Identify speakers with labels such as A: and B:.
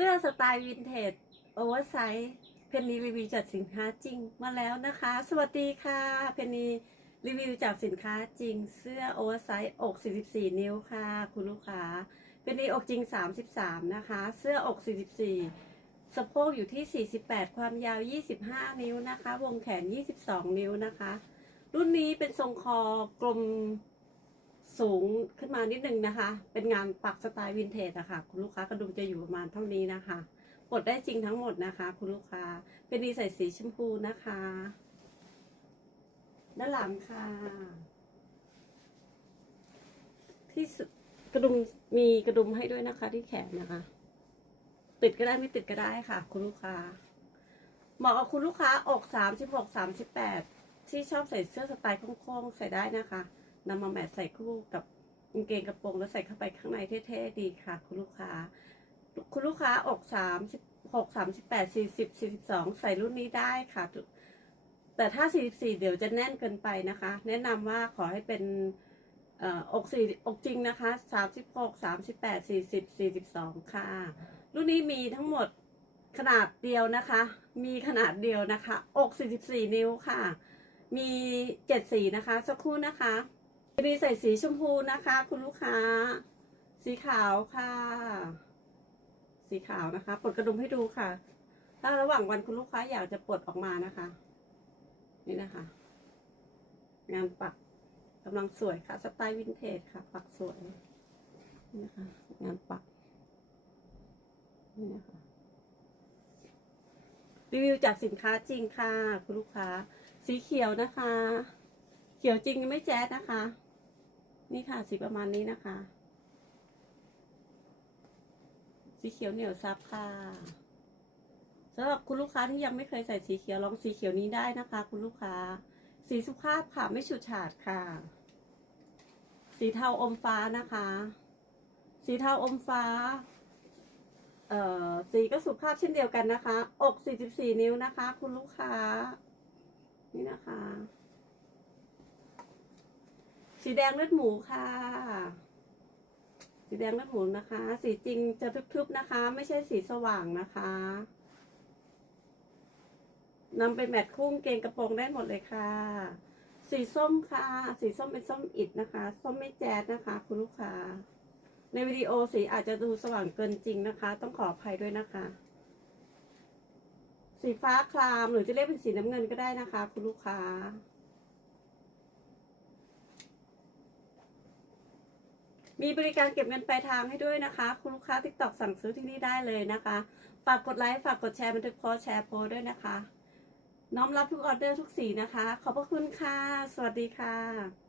A: สื้อสไตล์วินเทจโอเวอร์ไซส์เพนนีรีวิวจากสินค้าจริงมาแล้วนะคะ สวัสดีค่ะ เพนนีรีวิวจากสินค้าจริง เสื้อโอเวอร์ไซส์อก 44 นิ้วค่ะ คุณลูกค้า เพนนีอกจริง 33 นะคะ เสื้ออก 44 สะโพกอยู่ที่ 48 ความยาว 25 นิ้วนะคะ วงแขน 22 นิ้วนะคะ รุ่นนี้เป็นทรงคอกลม สูงขึ้นมานิดนึงนะคะ เป็นงานปักสไตล์วินเทจอะค่ะคุณลูกค้ากระดุมจะอยู่ประมาณเท่านี้นะคะปลดได้จริงทั้งหมดนะคะ คุณลูกค้า เป็นดีใส่สีชมพูนะคะ ด้านหลังค่ะ ที่กระดุมมีกระดุมให้ด้วยนะคะ ที่แขนนะคะ ติดก็ได้ไม่ติดก็ได้ค่ะ คุณลูกค้าเหมาะกับคุณลูกค้าอกสามสิบหกสามสิบแปดที่ชอบใส่เสื้อสไตล์โค้งๆใส่ได้นะคะ นำมาแมทใส่คู่กับกางเกงกระโปรงแล้วใส่เข้าไปข้างในเท่ๆดีค่ะ คุณลูกค้า คุณลูกค้าอกสามสิบหกสามสิบแปดสี่สิบสี่สิบสองใส่รุ่นนี้ได้ค่ะ แต่ถ้าสี่สิบสี่เดี๋ยวจะแน่นเกินไปนะคะ แนะนำว่าขอให้เป็นอกสี่อกจริงนะคะสามสิบหกสามสิบแปดสี่สิบสี่สิบสองค่ะ รุ่นนี้มีทั้งหมดขนาดเดียวนะคะ มีขนาดเดียวนะคะ อก 44 นิ้วค่ะ มีเจ็ดสีนะคะ สักครู่นะคะ มีใส่สีชมพูนะคะ คุณลูกค้า สีขาวค่ะ สีขาวนะคะปลดกระดุมให้ดูค่ะ ถ้าระหว่างวันคุณลูกค้าอยากจะปลดออกมานะคะ นี่นะคะ งานปักกำลังสวยค่ะ สไตล์วินเทจค่ะ ปักสวยนี่นะคะ งานปักนี่นะคะรีวิวจากสินค้าจริงค่ะ คุณลูกค้า สีเขียวนะคะ เขียวจริงไม่แจ๊ดนะคะ นี่ค่ะสีประมาณนี้นะคะ สีเขียวเหนียวซับค่ะสำหรับคุณลูกค้าที่ยังไม่เคยใส่สีเขียวลองสีเขียวนี้ได้นะคะ คุณลูกค้า สีสุภาพค่ะไม่ฉูดฉาดค่ะ สีเทาอมฟ้านะคะ สีเทาอมฟ้าเอ่อสีก็สุภาพเช่นเดียวกันนะคะ อก 44 นิ้วนะคะ คุณลูกค้า นี่นะคะ สีแดงเลือดหมูค่ะ สีแดงเลือดหมูนะคะ สีจริงจะทึบๆนะคะ ไม่ใช่สีสว่างนะคะนำไปแมทคู่กางเกงกระโปรงได้หมดเลยค่ะ สีส้มค่ะ สีส้มเป็นส้มอิดนะคะ ส้มไม่แจ๊ดนะคะ คุณลูกค้า ในวิดีโอสีอาจจะดูสว่างเกินจริงนะคะ ต้องขออภัยด้วยนะคะ สีฟ้าคลามหรือจะเรียกเป็นสีน้ำเงินก็ได้นะคะ คุณลูกค้า มีบริการเก็บเงินปลายทางให้ด้วยนะคะ คุณลูกค้าติ๊กตอกสั่งซื้อที่นี่ได้เลยนะคะ ฝากกดไลค์ฝากกดแชร์บันทึกโพสแชร์โพสด้วยนะคะ น้อมรับทุกออเดอร์ทุกสีนะคะ ขอบพระคุณค่ะ สวัสดีค่ะ